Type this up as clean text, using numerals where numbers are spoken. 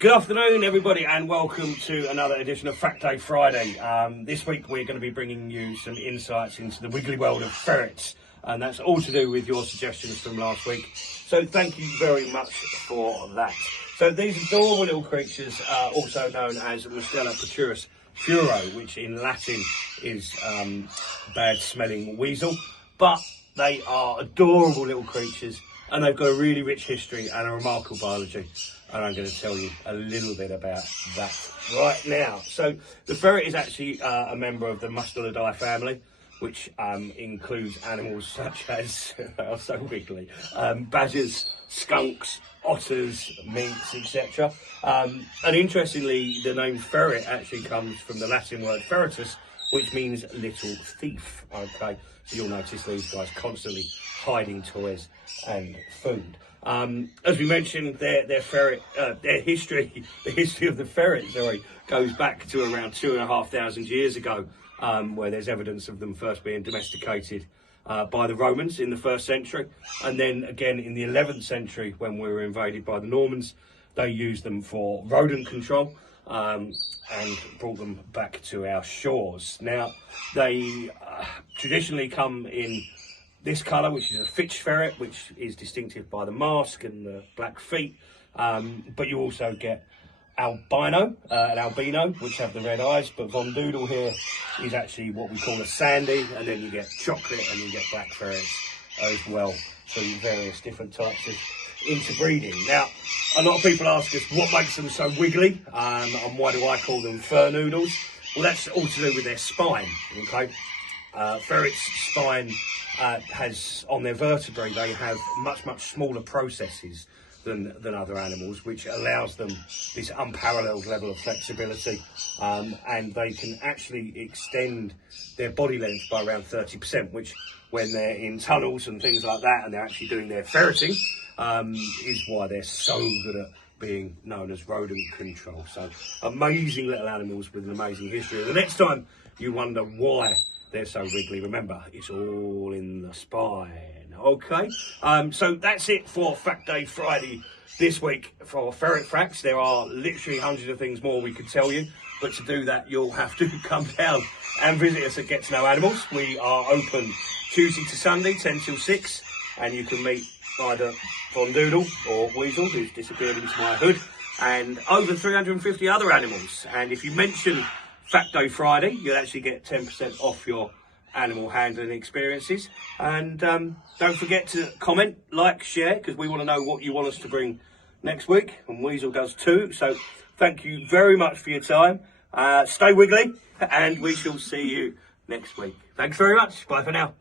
Good afternoon, everybody, and welcome to another edition of Fact Day Friday. This week we're going to be bringing you some insights into the wiggly world of ferrets, and that's all to do with your suggestions from last week. So thank you very much for that. So these adorable little creatures are also known as Mustela Paturus furo, which in Latin is bad-smelling weasel, but they are adorable little creatures, and they've got a really rich history and a remarkable biology. And I'm going to tell you a little bit about that right now. So the ferret is actually a member of the Mustelidae family, which includes animals such as, are so wiggly, badgers, skunks, otters, minks, etc. And interestingly, the name ferret actually comes from the Latin word ferretus, which means little thief. Okay, so you'll notice these guys constantly hiding toys and food. As we mentioned, their history, the history of the ferret, goes back to around 2,500 years ago, where there's evidence of them first being domesticated by the Romans in the 1st century, and then again in the 11th century when we were invaded by the Normans. They used them for rodent control and brought them back to our shores. Now, they traditionally come in this colour, which is a Fitch ferret, which is distinctive by the mask and the black feet, but you also get albino, which have the red eyes, but Von Doodle here is actually what we call a sandy, and then you get chocolate and you get black ferrets as well, so various different types of interbreeding. Now, a lot of people ask us what makes them so wiggly, and why do I call them fur noodles? Well, that's all to do with their spine, okay? Ferrets' spine has, on their vertebrae, they have much smaller processes than other animals, which allows them this unparalleled level of flexibility, and they can actually extend their body length by around 30%, which when they're in tunnels and things like that and they're actually doing their ferreting, is why they're so good at being known as rodent control. So amazing little animals with an amazing history. The next time you wonder why they're so wiggly, remember, it's all in the spine. Okay, so that's it for Fact Day Friday this week for Ferret Facts. There are literally hundreds of things more we could tell you, but to do that you'll have to come down and visit us at Get to Know Animals. We are open Tuesday to Sunday 10 till 6, and you can meet either Von Doodle or Weasel, who's disappeared into my hood, and over 350 other animals. And if you mention Fact Day Friday, you'll actually get 10% off your animal handling experiences. And don't forget to comment, like, share, because we want to know what you want us to bring next week, and Weasel does too. So thank you very much for your time. Stay wiggly, and we shall see you next week. Thanks very much. Bye for now.